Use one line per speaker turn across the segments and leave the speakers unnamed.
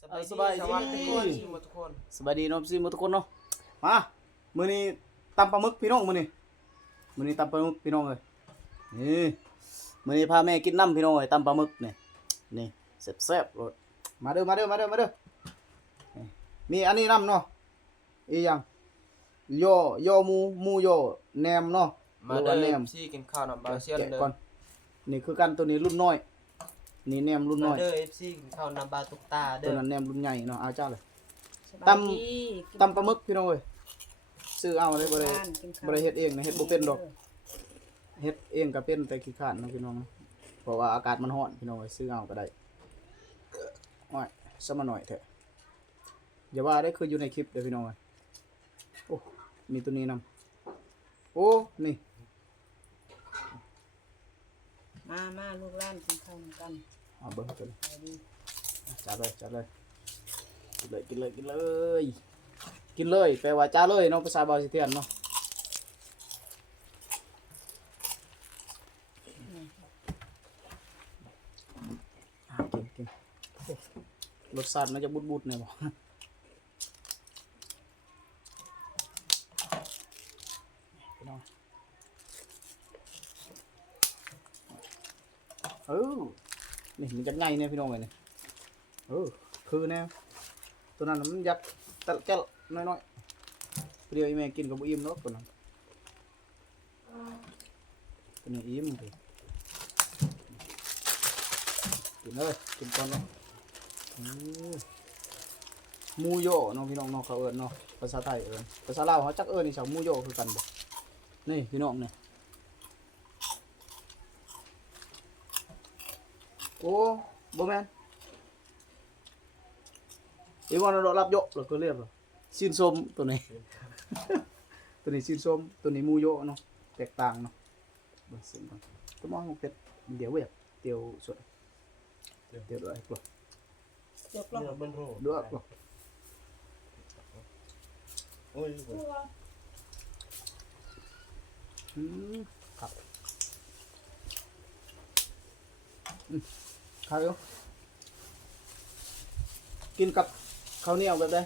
เออสบายดี
สวัสดีทุกคนชิมหมดทุกคน
สบายดีเนาะพี่หมดทุกคนเนาะมามื้อนี้ตำปลาหมึกพี่น้องมื้อนี้มื้อนี้ตำปลาหมึกพี่น้องเอ้ยนี่มื้อนี้พาแม่กินน้ำพี่น้องเอ้ยตำปลาหมึกนี่นี่แซ่บๆโลดมาเด้อมาเด้อมาเด้อมาเด้อนี่มีอันนี้น้ำเนาะอีหยังโยโยหมูหมูโยแหนมเนาะ
มา
หรือ
เด้
ว่า
อ
แหนม
ซีกินข้าวน้ำบาเซียน
แกะ
เด้อ
ก่อนนี่คือกันตัวนี้รุ่นน้อย นี่แหนมรุ่นน้
มา
อย
เด้อ FC กินข้าวน้ำบาตุกตาเด้
ตัว
อ
นั้นแหนมรุ่นใหญ่เนาะเอาจ้าเลย
ต
ตำตำปลาหมึกพี่น้องเอ้ยซื้อเอาเลยบ่ได้บ่ได้เฮ็ดเองนะเฮ็ดบ่เป็นดอกเฮ็ดเองก็เป็นแต่ขี้ขลาดเนาะพี่น้องนะเพราะว่าอากาศมันร้อนพี่น้องเอ้ยซื้อเอาก็ได้โอ้ยซะมาหน่อยเถอะอย่าว่าได้คืออยู่ในคลิปเด้อพี่น้องเอ้ยโอ้มีตัวนี้นำโอ้นี่
มามาลูกหล้านกินข้าวนำกัน
เอาเบิ่งตัวนี้
ไปดี
จัดเลยจัดเลยกินเลยกินเลยกินเลย กินเลยแปลว่าจ้าเลยเนาะภาษาบาสิเทียนเนาะอ่ากินกินโอ้รสชาติมันจะบุดๆเนี่ยบ่พี่น้อง เออนี่มันจะง่ายเนี่ยพี่น้องเลยเนี่ยเออคือแน่ตัวนั้นมันยัดตะแก้วน้อยๆเดียวอีแม่กินกับบ่อิ่มเนาะตัวนั้นตัวนี้อิ่มดิกินเลยกินก่อนเนาะมูโยเนาะพี่น้องเนาะเขาเอิ้นเนาะภาษาไทยเอิ้นภาษาลาวเขาจักเอิ้นนี่สักมูโยคือกันบ่นี่พี่น้องนี่โอ้บ่แม่นอีวันเรารับโยกเราก็เรียกว่าสิ้นส้มตัวนี้ตัวนี้สิ้นส้มตัวนี้หมูโย เนาะแตกต่างเนาะเบิ่งสิ่งก่อนตัวมองมันเป็ดเดี๋ยวเวียบเตียวสวยเดี๋ย วด้วยกลัวย
กลง
เนี่ยมันโร
ด้วยกลัว
โอ้ย
อืมครับอืมข้าวเดียวกินกับข้าวเหนียวแบบใด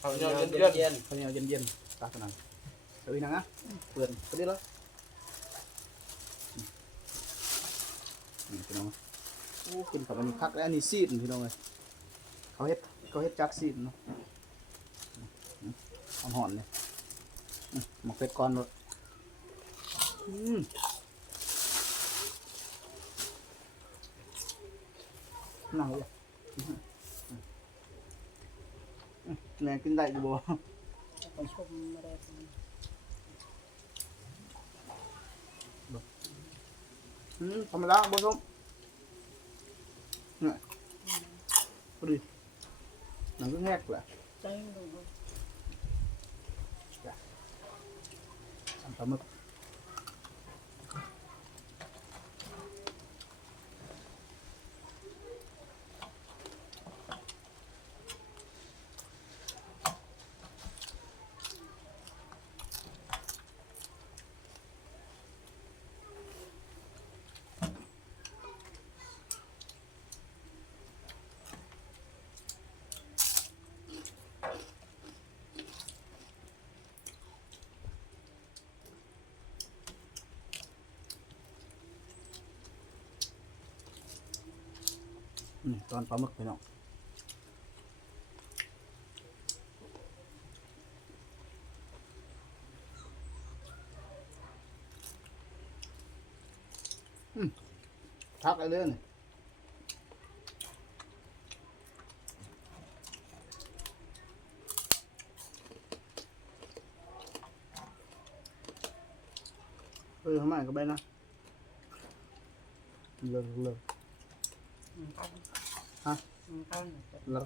ข้าวเหนียวเย็น
ข้าวเหนียวเย็นๆตาขนาดเดี๋ยวอีกนะเปิดไปดิแล้วนี่พี่น้องโอ้กินกับอันนี้คักแล้วอันนี้ซีดพี่น้องเลยเขาเฮ็ดเขาเฮ็ดจากซีดเนาะหอมหอนเนี่ยอืมหมกเป็ดก่อนเลยอืม นั่งเลยอืมอืมแม่กินได้อยู่บ่
ไปชมอะไรกัน
อืมธรรมดาบ่ส้มเนี่ยพอดีหนังก็แงกแหละ
ใจ ดู
สัมปลาหมึกนี่ตอนปลาหมึกพี่น้องอืมทักอะไรเนี่เออทำไมก็ไปนะ เลิกเลิก
กัน
ฮะ
กัน
เลิ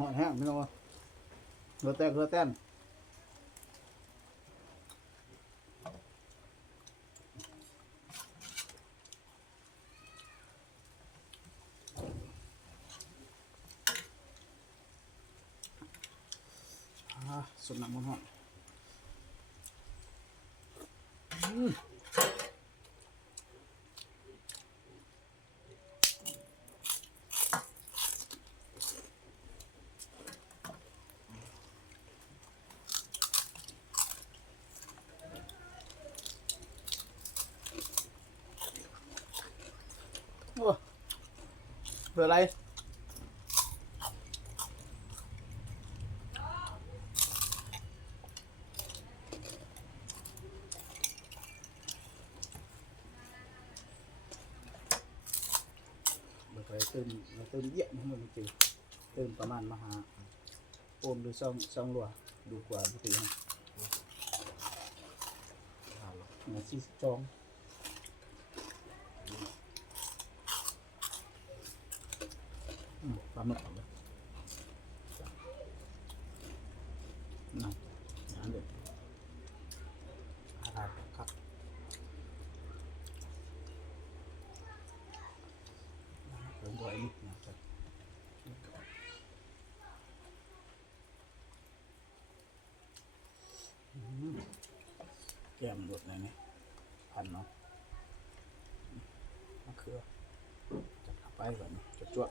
กกัน
กันกันปัดตะเก็บเก็บ
อุ้ยเปล่าเพื่อนเรากันอะสุดยอดเลยห้งพี่น้องเรือแต้เรือแต้นอ่าสุดน้ำมันหอม เพื่ออะไร มันเคยตื่นมันตื่นเยอะมันมันจริงตื่นประมาณมาหาโอมดูซ่องซ่องรัวดูกว่าปกติฮะมาซีจองอืมปลาหมึกเอาเลยนั่นนั่นเด็ดอารครับเพิ่มด้วยนิดนะครับแก้มหลุดเลยนี่พันเนาะมะเขือจัดเข้าไปก่อนนี่จวด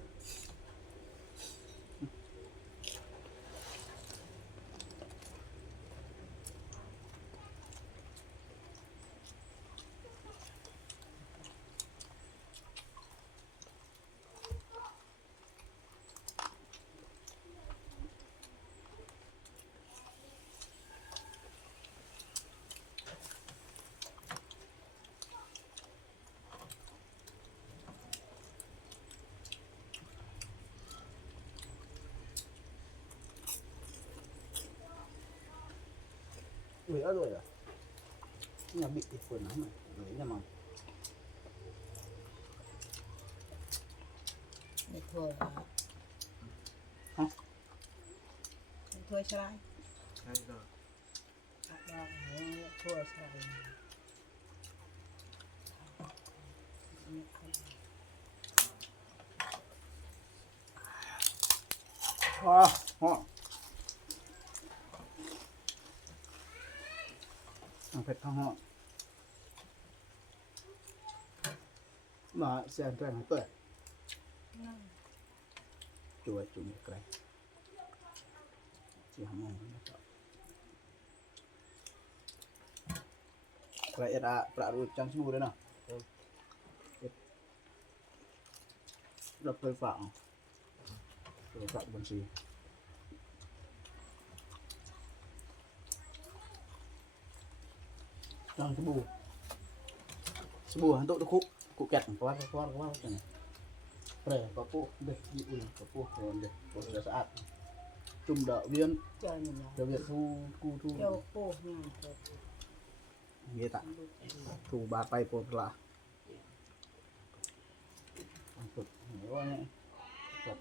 เด้อมาเด้ออุ้ยอร่อยอะเนี่ยบิ๊กอีกคนนะมัน ผ็ดข้างห้องมาเสียงแกล้งให้เปิดจัวจุ่มไกลเสียงมองนะครับใครเอ็ดอะประรูจังชูด้วยนะเรับไฟฟ้าเอาโทรศัพท์บัญชี จังสบู่สบู่หันโต๊ะตะคุกุแกะเพราะว่าเพราะว่าเพราะว่าจังเปรย์กระปุกเด็กญี่ปุ่นกระปุกโดนเด็กโดนสะอาดจุ่มดอกเวียน
เจ้านี่นะ
เดี๋ยวเวียนทูกูทู
เจ้าโป้งานเจ้า
เยตะทูบาไปโปรปลาสุดเหนียวเนี่ยสด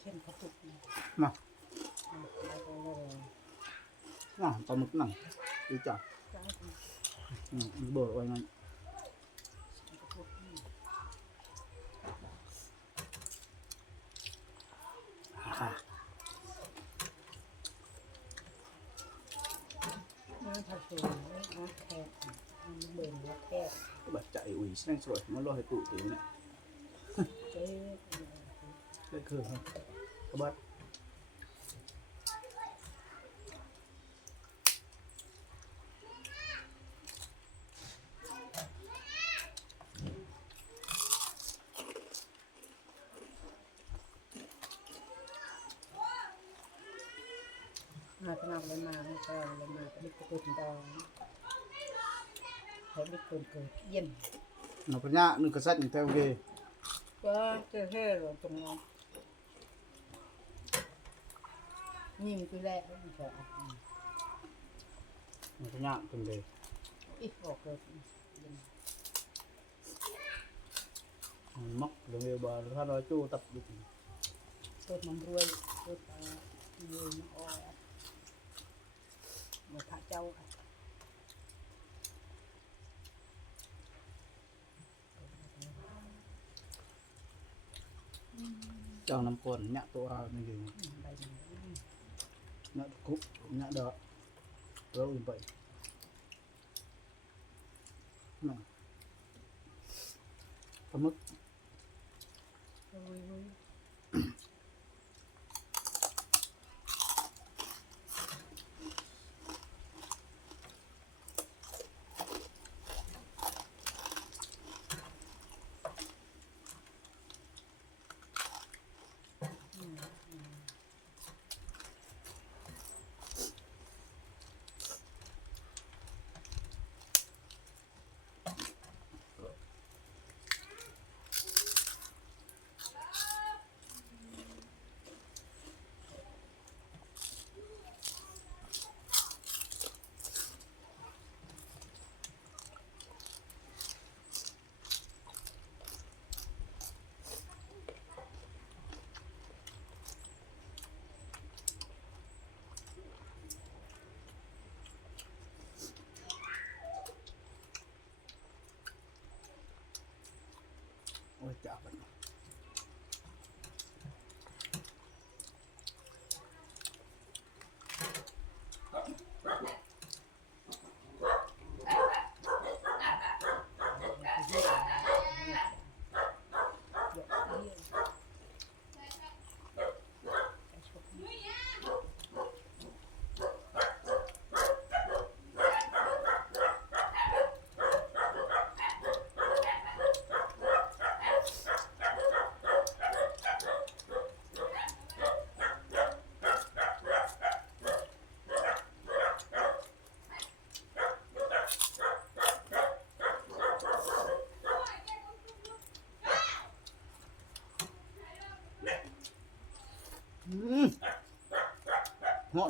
เส้นกระตุกนะ
มา
แล้วก็เลย
น่ะปลาหมึกหนังดีจ้ะ
จ้า
อืมเบิร์ไว้งั้น
กระตุกนี่
อ่า
น้ำผัดสูน้ำแบน้ำเบิ่งน้ำแคบ
แบบใจอุ้ยแซ่งสวยมันรอให้กูตีเนี่ย
เจ๊
เล่นเครื่อครับกระบะ
มาสมัครเลยมาไม่ก็เลยมาก็ได้เกิดดองเขาได้เกิดเกิดเยี่ยม
nó có nhá nó có sách như theo về
ก็เจอเท่หรอตรงนั้นนี่มันคือแรกมันจะ
nó có nhá từng về
อีกบอกเลย
móc đường về bờ nó nói chu tập được
เกิดมันรวยเกิดเงินอ้อย มาพระเจ้า
cho năm con nhạ tổ ao như gì
ใบหนึ่ง
nhạ cúc nhạ đỡ rồi vậy Nè. có mức
รว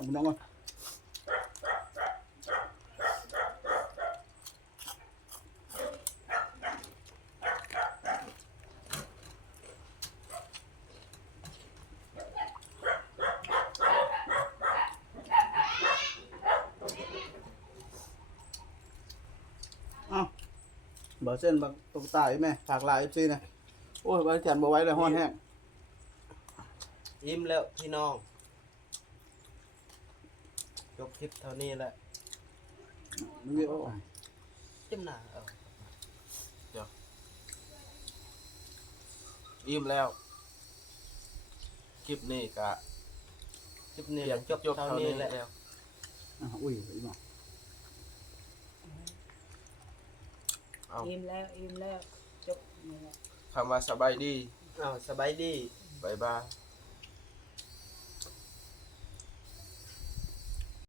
พี่น้อ
งบ่เส้นบากตกตา
ย
ไหมผักลายฟซีนะโอ้ยบริจาคบ่ไว้เลยห้
อนแห้ง ยิ้มแล้วพี่น้อง ลิปเท่านี้แหละ
Nó biết ô
จิ้มหน้าเออเดี๋ยวอิ่มแล้ว คลิปนี้กะคลิปนี้จบจบเท่านี้แหละ
à, ui vậy mà
เอา
อิ่มแล้วอิ่มแล้วจบนี่แหละ
คำว่าสบายดี
เอาสบายดี
บายบาย
บ